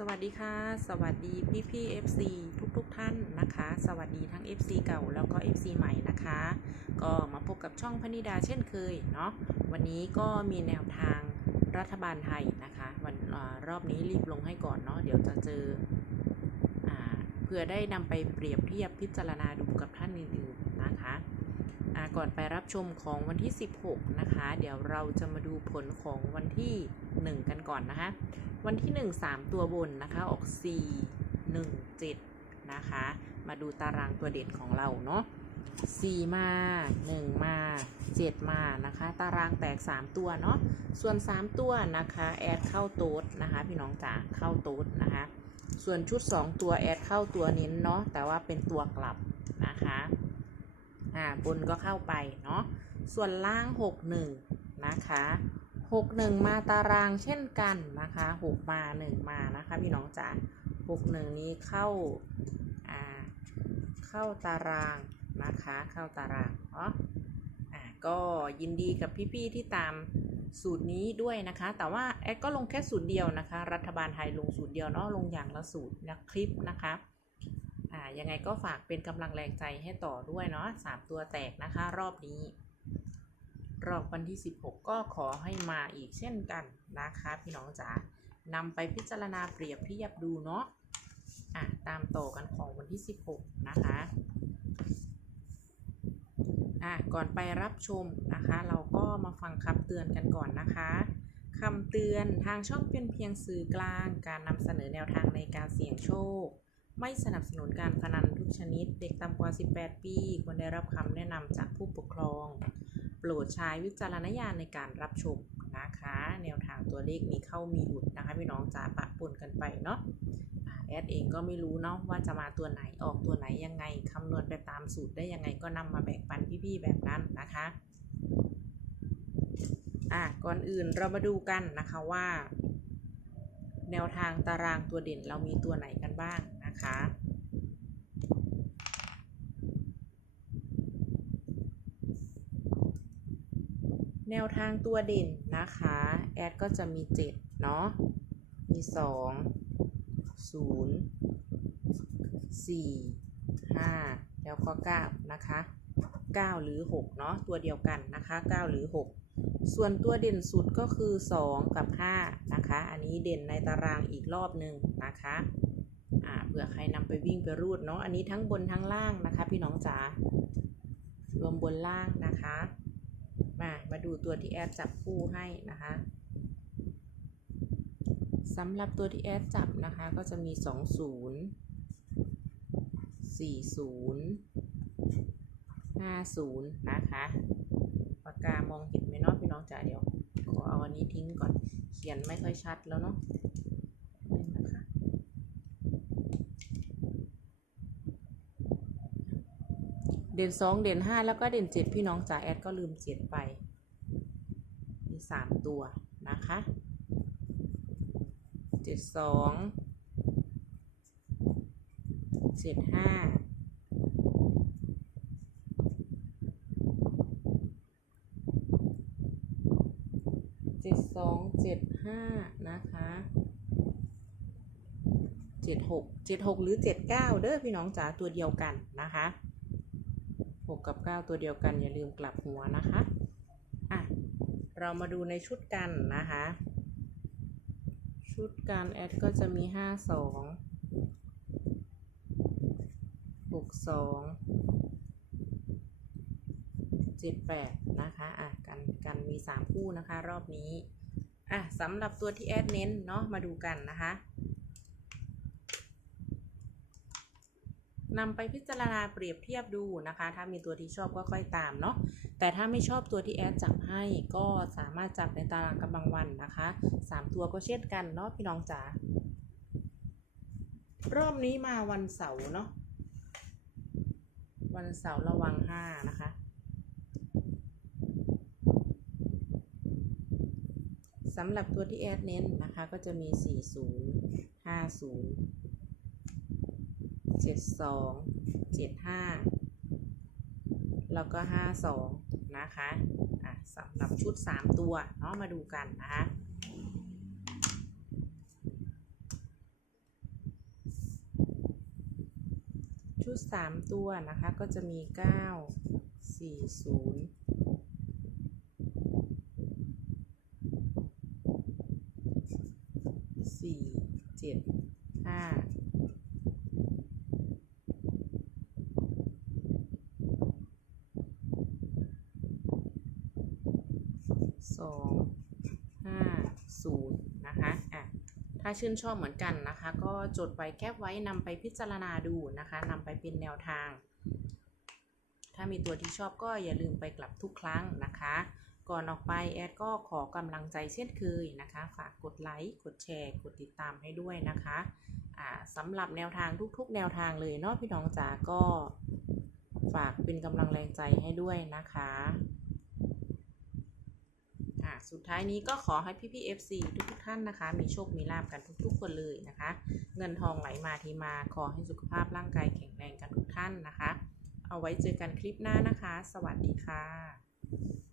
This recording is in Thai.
สวัสดีค่ะ สวัสดีพี่พี่ FC ทุกทุกท่านนะคะ สวัสดีทั้ง FC เก่าแล้วก็ FC ใหม่นะคะ ก็มาพบกับช่องพนิดาเช่นเคยเนาะวันนี้ก็มีแนวทางรัฐบาลไทยนะคะ วันอรอบนี้รีบลงให้ก่อนเนาะเดี๋ยวจะเจออเพื่อได้นำไปเปรียบเทียบพิจารณาดูกับท่านอื่นๆนะคะก่อนไปรับชมของวันที่ 16 นะคะ เดี๋ยวเราจะมาดูผลของวันที่ 1 กันก่อนนะคะ วันที่ 1 3 ตัวบนนะคะออก 4 1 7 นะคะ มาดูตารางตัวเด่นของเราเนาะ4 มา 1 มา 7 มานะคะ ตารางแตก 3 ตัวเนาะส่วน 3 ตัวนะคะแอดเข้าโต๊ดนะคะพี่น้องจ๋าเข้าโต๊ดนะคะ ส่วนชุด 2 ตัวแอดเข้าตัวเน้นเนาะแต่ว่าเป็นตัวกลับนะคะอ่าบนก็เข้าไปเนาะส่วนล่าง 6 1 นะคะ หกหนึ่งมาตารางเช่นกันนะคะหกมาหนึ่งมานะคะพี่น้องจ๋าหกหนึ่งนี้เข้าอ่าเข้าตารางนะคะเข้าตารางเนาะอ่าก็ยินดีกับพี่ๆที่ตามสูตรนี้ด้วยนะคะ แต่ว่าแอดก็ลงแค่สูตรเดียวนะคะ รัฐบาลไทยลงสูตรเดียวเนาะลงอย่างละสูตรนะคลิปนะคะอ่ายังไงก็ฝากเป็นกำลังแรงใจให้ต่อด้วยเนาะสามตัวแตกนะคะ รอบนี้ รอบวันที่ 16 ก็ขอให้มาอีกเช่นกันนะคะ พี่น้องจ๋านำไปพิจารณาเปรียบเทียบดูเนาะอะตามต่อกันของวันที่ 16 นะคะอะก่อนไปรับชมนะคะ เราก็มาฟังคำเตือนกันก่อนนะคะคำเตือนทางช่องเป็นเพียงสื่อกลาง การนำเสนอแนวทางในการเสี่ยงโชค ไม่สนับสนุนการพนันทุกชนิด เด็กต่ำกว่า 18 ปีควรได้รับคำแนะนำจากผู้ปกครอง รดใช้วิจารณญาณในการรับชมนะคะ แนวทางตัวเลขมีเข้ามีหลุดนะคะพี่น้องจ๋าปะปนกันไปเนาะแอดเองก็ไม่รู้เนาะว่าจะมาตัวไหนออกตัวไหนยังไงคำนวณไปตามสูตรได้ยังไงก็นำมาแบ่งปันพี่ๆแบบนั้นนะคะอะก่อนอื่นเรามาดูกันนะคะว่า แนวทางตารางตัวเด่นเรามีตัวไหนกันบ้างนะคะ แนวทางตัวเด่นนะคะ แอดก็จะมี7เนาะ มี2 0 4 5แล้วก็9นะคะ9หรือ6เนาะตัวเดียวกันนะคะ9หรือ6ส่วนตัวเด่นสุดก็คือ2กับ5นะคะ อันนี้เด่นในตารางอีกรอบหนึ่งนะคะอ่าเผื่อใครนำไปวิ่งไปรูดเนาะอันนี้ทั้งบนทั้งล่างนะคะ พี่น้องจ๋ารวมบนล่างนะคะ มา มาดูตัวที่แอดจับคู่ให้นะคะสำหรับตัวที่แอดจับนะคะ ก็จะมี 2 0 4 0 5 0 นะคะปากกามองเห็นไหมเนาะพี่น้องจ๋าเดี๋ยว ขอเอาอันนี้ทิ้งก่อน เขียนไม่ค่อยชัดแล้วเนาะนี่นะคะ เด่นสองเด่นห้าแล้วก็เด่นเจ็ดพี่น้องจ๋าแอดก็ลืมเจ็ดไป มีสามตัวนะคะเจ็ดสองเจ็ดห้าเจ็ดสองเจ็ดห้านะคะเจ็ดหกเจ็ดหกหรือเจ็ดเก้าเด้อพี่น้องจ๋าตัวเดียวกันนะคะ 6 กับ 9 ตัวเดียวกันอย่าลืมกลับหัวนะคะอะเรามาดูในชุดกันนะคะ ชุดการแอดก็จะมี 5 2 6 2 7 8 นะคะอะกันกันมี 3 คู่นะคะรอบนี้อะสำหรับตัวที่แอดเน้นเนาะมาดูกันนะคะ นำไปพิจารณาเปรียบเทียบดูนะคะ ถ้ามีตัวที่ชอบก็ค่อยตามเนาะ แต่ถ้าไม่ชอบตัวที่แอดจับให้ก็สามารถจับในตารางกำลังวันนะคะ 3 ตัวก็เช่นกันเนาะพี่น้องจ๋ารอบนี้มาวันเสาร์เนาะ วันเสาร์ระวัง5นะคะสำหรับตัวที่แอดเน้นนะคะ ก็จะมี 40 50 เจ็ดสองเจ็ดห้าแล้วก็ห้าสองนะคะอะสำหรับชุดสามตัวเนาะมาดูกันนะคะชุดสามตัวนะคะก็จะมีเก้าสี่ศูนย์สี่เจ็ดห้า สองห้าศูนย์นะคะอะถ้าชื่นชอบเหมือนกันนะคะ ก็จดไว้แคปไว้นำไปพิจารณาดูนะคะนำไปเป็นแนวทาง ถ้ามีตัวที่ชอบก็อย่าลืมไปกลับทุกครั้งนะคะ ก่อนออกไปแอดก็ขอกำลังใจเช่นเคยนะคะ ฝากกดไลค์กดแชร์ กดติดตามให้ด้วยนะคะอ่าสำหรับแนวทางทุกๆ แนวทางเลยเนาะพี่น้องจ๋าก็ฝากเป็นกำลังแรงใจให้ด้วยนะคะ สุดท้ายนี้ก็ขอให้พี่พี่ FC ทุกๆท่านนะคะ มีโชค มีลาบกันทุก ๆ คนเลยนะคะ เงินทองไหลมาทีมา ขอให้สุขภาพร่างกายแข็งแรงกันทุกท่านนะคะ เอาไว้เจอกันคลิปหน้านะคะ สวัสดีค่ะ